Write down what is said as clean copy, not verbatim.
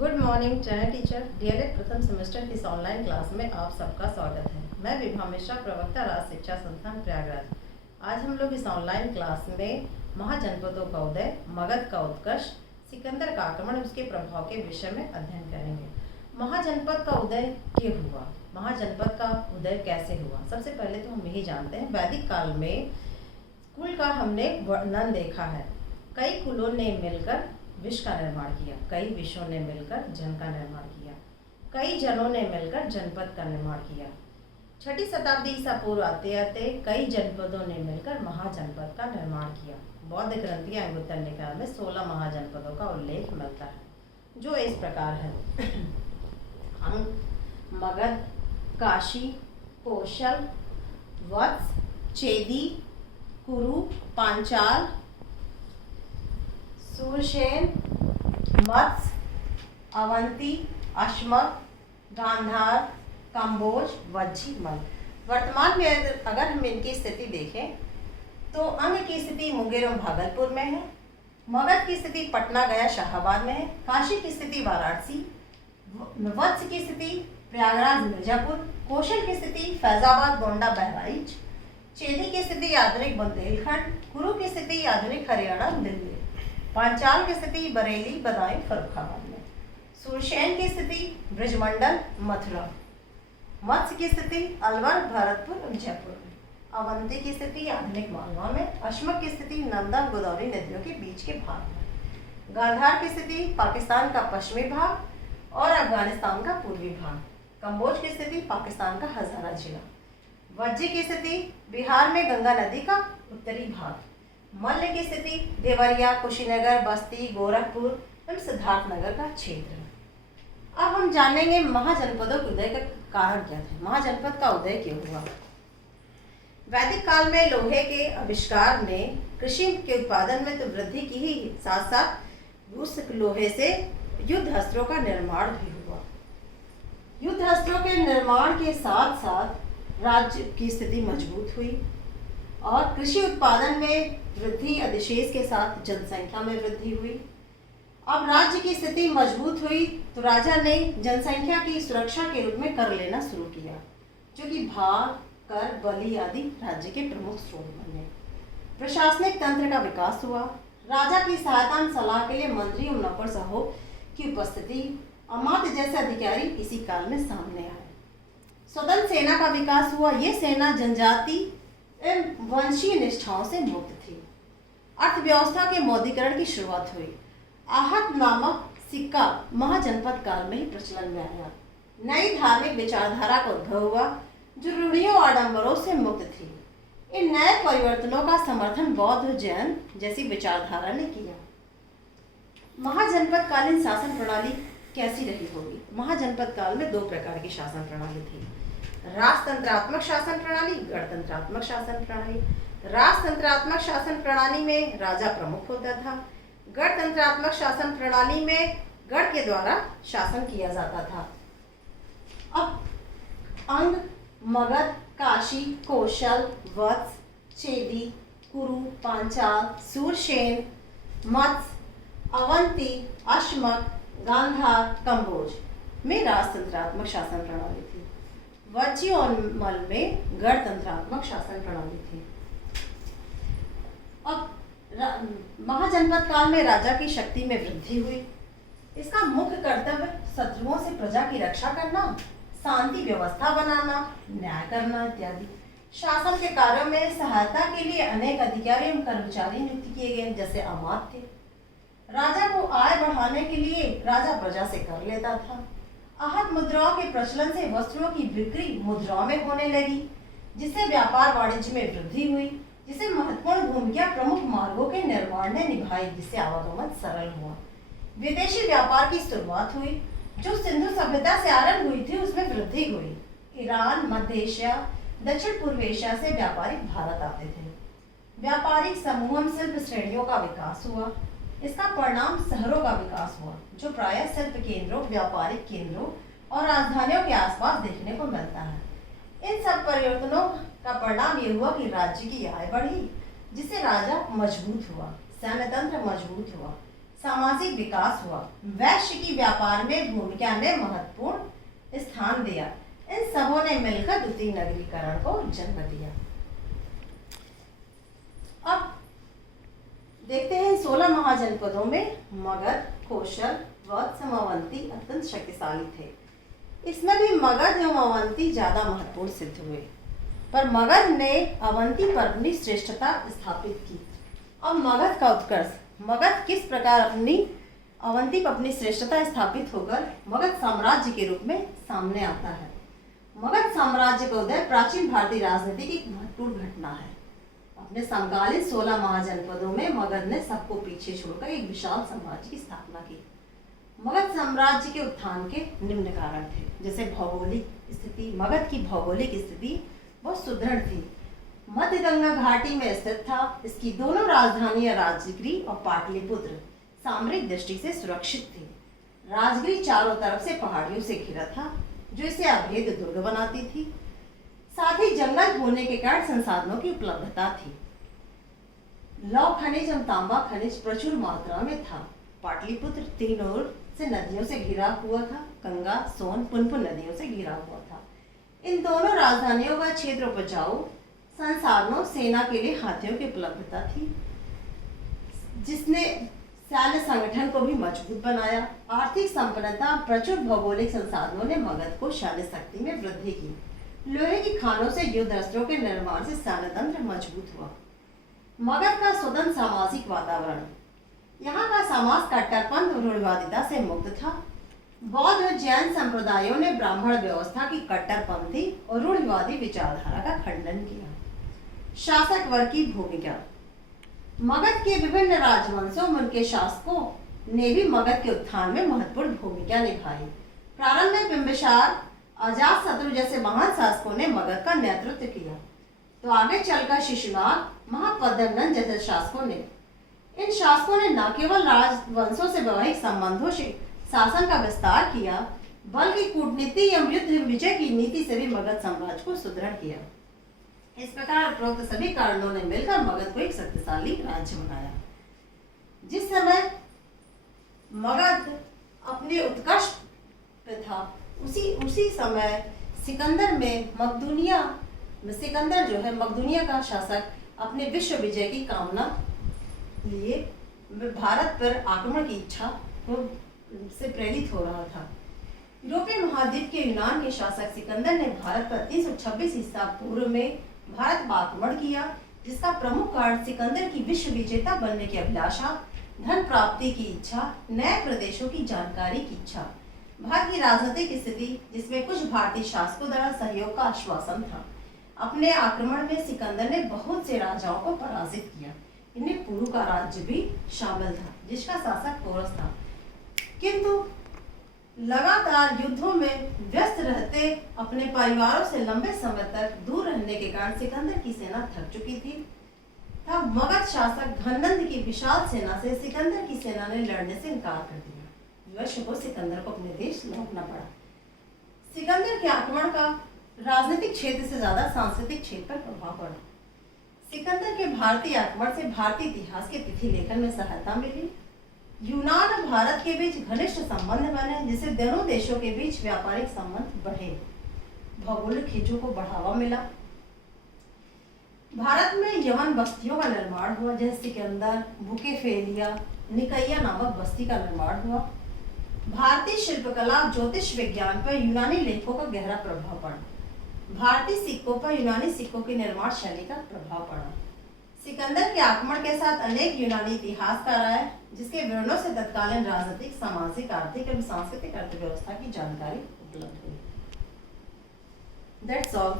Good morning चयन teacher DElEd प्रथम semester की इस ऑनलाइन क्लास में आप सबका स्वागत है। मैं विभा मिश्रा, प्रवक्ता राज शिक्षा संस्थान प्रयागराज। आज हम लोग इस ऑनलाइन क्लास में महाजनपदों का उदय, मगध का उत्कर्ष, सिकंदर का आक्रमण, उसके प्रभाव के विषय में अध्ययन करेंगे। महाजनपद का उदय क्यों हुआ, महाजनपद का उदय कैसे हुआ? सबसे पहले तो हम यही जानते हैं, वैदिक काल में कुल का हमने वर्णन देखा है। कई कुलों ने मिलकर विश्व का निर्माण किया, कई विश्वों ने मिलकर जन का निर्माण किया, कई जनों ने मिलकर जनपद का निर्माण किया। 6ठी शताब्दी ईसा पूर्व आते आते कई जनपदों ने मिलकर महाजनपद का निर्माण किया। बौद्ध ग्रंथि अंगुत्तर निकाय में 16 महाजनपदों का उल्लेख मिलता है, जो इस प्रकार है: मगध, काशी, कौशल, वत्स, चेदी, कुरु, पांचाल, सूरसेन, मत्स्य, अवंती, अश्मक, गांधार, कंबोज, वज्जी, मल। वर्तमान में अगर हम इनकी स्थिति देखें तो अंग की स्थिति मुंगेर एवं भागलपुर में है, मगध की स्थिति पटना, गया, शाहाबाद में है, काशी की स्थिति वाराणसी, वत्स की स्थिति प्रयागराज, मिर्जापुर, कौशल की स्थिति फैजाबाद, गोंडा, बहराइच, चेदी की स्थिति आधुनिक बुंदेलखंड, कुरु की स्थिति आधुनिक हरियाणा, दिल्ली, पांचाल की स्थिति बरेली, बदायूं, फर्रुखाबाद में, सूरसेन की स्थिति ब्रजमंडल, मथुरा, मत्स्य की स्थिति अलवर, भरतपुर, जयपुर में, अवंती की स्थिति आधुनिक मालवा में, अश्मक की स्थिति नंदा गोदावरी नदियों के बीच के भाग में, गांधार की स्थिति पाकिस्तान का पश्चिमी भाग और अफगानिस्तान का पूर्वी भाग, कंबोज की स्थिति पाकिस्तान का हजारा जिला, वज्जी की स्थिति बिहार में गंगा नदी का उत्तरी भाग, मल्ल की स्थिति देवरिया, कुशीनगर, बस्ती, गोरखपुर एवं सिद्धार्थनगर का क्षेत्र। अब हम जानेंगे महाजनपदों के उदय का कारण क्या था, महाजनपद का उदय क्यों हुआ। वैदिक काल में लोहे के आविष्कार ने कृषि के उत्पादन में तो वृद्धि की ही साथ साथ उस लोहे से युद्ध अस्त्रों का निर्माण भी हुआ। युद्ध अस्त्रों के निर्माण के साथ साथ राज्य की स्थिति मजबूत हुई और कृषि उत्पादन में वृद्धि, अधिशेष के साथ जनसंख्या में वृद्धि हुई। अब राज्य की स्थिति मजबूत हुई तो राजा ने जनसंख्या की सुरक्षा के रूप में कर लेना शुरू किया, जो कि भाग, कर, बलि आदि राज्य के प्रमुख स्रोत बने। प्रशासनिक तंत्र का विकास हुआ। राजा की सहायता और सलाह के लिए मंत्री और नौकरशाहों की उपस्थिति, अमात्य जैसे अधिकारी इसी काल में सामने आए। स्वतंत्र सेना का विकास हुआ। ये सेना जनजाति एवं वंशीय निष्ठाओं से मुक्त थी। अर्थव्यवस्था के मौद्रीकरण की शुरुआत हुई। आहत नामक सिक्का महाजनपद काल में ही प्रचलन में आया। नई धार्मिक विचारधारा का उद्भव हुआ, जो रूढ़ियों और आडंबरों से मुक्त थी। इन नए परिवर्तनों का समर्थन बौद्ध और जैन जैसी विचारधारा ने किया। महाजनपद कालीन शासन प्रणाली कैसी रही होगी? महाजनपद काल में 2 प्रकार की शासन प्रणाली थी: राजतंत्रात्मक शासन प्रणाली, गणतंत्रात्मक शासन प्रणाली। राजतंत्रात्मक शासन प्रणाली में राजा प्रमुख होता था। गणतंत्रात्मक शासन प्रणाली में गण के द्वारा शासन किया जाता था। अब अंग मगध, काशी, कौशल, वत्स, चेदी, कुरु, पांचाल, सूरसेन, मत्स्य, अवंती, अश्मक, गांधार, कंबोज में राजतंत्रात्मक शासन प्रणाली थी। वज्जी और मल में गणतंत्रात्मक शासन प्रणाली थी। अब महाजनपद काल में राजा की शक्ति में वृद्धि हुई। इसका मुख्य कर्तव्य शत्रुओं से प्रजा की रक्षा करना, शांति व्यवस्था बनाना, न्याय करना इत्यादि। शासन के कार्यों में सहायता के लिए अनेक अधिकारी एवं कर्मचारी नियुक्त किए गए, जैसे अमात्य। राजा को आय बढ़ाने के लिए राजा प्रजा से कर लेता था। आहत मुद्राओं के प्रचलन से वस्तुओं की बिक्री मुद्राओं में होने लगी, जिससे व्यापार वाणिज्य में वृद्धि हुई, जिसे महत्वपूर्ण भूमिका प्रमुख मार्गों के निर्माण ने निभाई, जिससे आवागमन सरल हुआ। विदेशी व्यापार की शुरुआत हुई, जो सिंधु सभ्यता से आरंभ हुई थी, उसमें वृद्धि हुई। ईरान, मध्य एशिया, दक्षिण पूर्व एशिया से व्यापारी भारत आते थे। व्यापारिक समूह शिल्प श्रेणियों का विकास हुआ। इसका परिणाम शहरों का विकास हुआ, जो प्रायः शिल्प केंद्रों, व्यापारिक केंद्रों और राजधानियों के आसपास देखने को मिलता है। इन सब परिवर्तनों का परिणाम ये हुआ कि राज्य की आय बढ़ी, जिससे राजा मजबूत हुआ, सैन्य तंत्र मजबूत हुआ, सामाजिक विकास हुआ, वैश्य की व्यापार में भूमिका ने महत्वपूर्ण स्थान दिया। इन सबों ने मिलकर द्वितीय नगरीकरण को जन्म दिया। अब देखते हैं 16 महाजनपदों में मगध, कोशल, वत्स, अवंती अत्यंत शक्तिशाली थे। इसमें भी मगध एवं अवंती ज्यादा महत्वपूर्ण सिद्ध हुए, पर मगध ने अवंती पर अपनी श्रेष्ठता स्थापित की। अब मगध का उत्कर्ष, मगध किस प्रकार अपनी अवंती पर अपनी श्रेष्ठता स्थापित होकर मगध साम्राज्य के रूप में सामने आता है। मगध साम्राज्य का उदय प्राचीन भारतीय राजनीति की एक महत्वपूर्ण घटना है। अपने समकालीन 16 महाजनपदों में मगध ने सबको पीछे छोड़कर एक विशाल साम्राज्य की स्थापना की। मगध साम्राज्य के उत्थान के निम्न कारण थे, जैसे भौगोलिक स्थिति। मगध की भौगोलिक स्थिति बहुत सुदृढ़ थी, मध्य गंगा घाटी में स्थित था। इसकी दोनों राजधानियां राजगिरी और पाटलिपुत्र सामरिक दृष्टि से सुरक्षित थी। राजगिरी चारों तरफ से पहाड़ियों से घिरा था, जो इसे अभेद्य दुर्ग बनाती थी। साथ ही जंगल होने के कारण संसाधनों की उपलब्धता थी। लौह खनिज एवं तांबा खनिज प्रचुर मात्रा में था। पाटलिपुत्र 3 ओर से नदियों से घिरा हुआ था, गंगा, सोन, पुनपुन नदियों से घिरा हुआ था। इन दोनों राजधानियों का क्षेत्र उपजाऊ, संसाधनों, सेना के लिए हाथियों की उपलब्धता थी, जिसने सैन्य संगठन को भी मजबूत बनाया। आर्थिक संपन्नता, प्रचुर भौगोलिक संसाधनों ने मगध को सैन्य शक्ति में वृद्धि की। लोहे की खानों से युद्ध अस्त्रों के निर्माण से सैन्य तंत्र मजबूत हुआ। मगध का स्वतंत्र सामाजिक वातावरण, यहाँ का समाज कट्टरपन और रूढ़िवादिता से मुक्त था। बौद्ध और जैन संप्रदायों ने ब्राह्मण व्यवस्था की कट्टरपंथी और रूढ़िवादी विचारधारा का खंडन किया। शासक वर्ग की भूमिका, मगध के विभिन्न राजवंशों में उनके शासकों ने भी मगध के उत्थान में महत्वपूर्ण भूमिका निभाई। प्रारंभ में बिंबिसार, अजातशत्रु जैसे महान शासकों ने मगध का नेतृत्व किया, तो आगे चलकर शिशुनाग, महापद्मनंद जैसे शासकों ने। इन शासकों ने न केवल राजवंशों से वैवाहिक संबंधों से शासन का विस्तार किया, बल्कि कूटनीति एवं युद्ध विजय की नीति से भी मगध साम्राज्य को सुदृढ़ किया। इस प्रकार उपरोक्त सभी कारणों ने मिलकर मगध को एक शक्तिशाली राज्य बनाया। जिस समय मगध अपने उत्कर्ष पे था, उसी समय सिकंदर जो है मकदूनिया का शासक अपने विश्व विजय की कामना लिए भारत पर आक्रमण की इच्छा से प्रेरित हो रहा था। यूरोपीय महाद्वीप के यूनान के शासक सिकंदर ने भारत पर 326 ईसा पूर्व में भारत पर आक्रमण किया, जिसका प्रमुख कारण सिकंदर की विश्व विजेता बनने की अभिलाषा, धन प्राप्ति की इच्छा, नए प्रदेशों की जानकारी की इच्छा, भारत की राजनीतिक स्थिति जिसमें कुछ भारतीय शासकों द्वारा सहयोग का आश्वासन था। अपने आक्रमण में सिकंदर ने बहुत से राजाओं को पराजित किया। इनमें पुरु का राज्य भी शामिल था, जिसका शासक पोरस था। किंतु लगातार युद्धों में व्यस्त रहते अपने परिवारों से लंबे समय तक दूर रहने के कारण सिकंदर की सेना थक चुकी थी। तब मगध शासक घनंद की विशाल सेना से सिकंदर की सेना ने लड़ने से इनकार कर दिया। विवश को सिकंदर को अपने देश लौटना पड़ा। सिकंदर के आक्रमण का राजनीतिक क्षेत्र से ज्यादा सांस्कृतिक क्षेत्र पर प्रभाव पड़ा। सिकंदर के भारतीय आक्रमण से भारतीय इतिहास के तिथि लेखन में सहायता मिली। यूनान और भारत के बीच घनिष्ठ संबंध बने, जिससे दोनों देशों के बीच व्यापारिक संबंध बढ़े। भौगोलिक खिंचों को बढ़ावा मिला। भारत में यवन बस्तियों का निर्माण हुआ, जैसे सिकंदर, बुकेफेलिया, निकैया नामक बस्ती का निर्माण हुआ। भारतीय शिल्पकला, ज्योतिष विज्ञान पर यूनानी लेखों का गहरा प्रभाव पड़ा। भारतीय सिक्कों पर यूनानी सिक्कों की निर्माण शैली का प्रभाव पड़ा। सिकंदर के आक्रमण के साथ अनेक यूनानी इतिहासकार आए, जिसके विवरणों से तत्कालीन राजनीतिक, सामाजिक, आर्थिक एवं सांस्कृतिक अर्थव्यवस्था की जानकारी उपलब्ध हुई। That's all.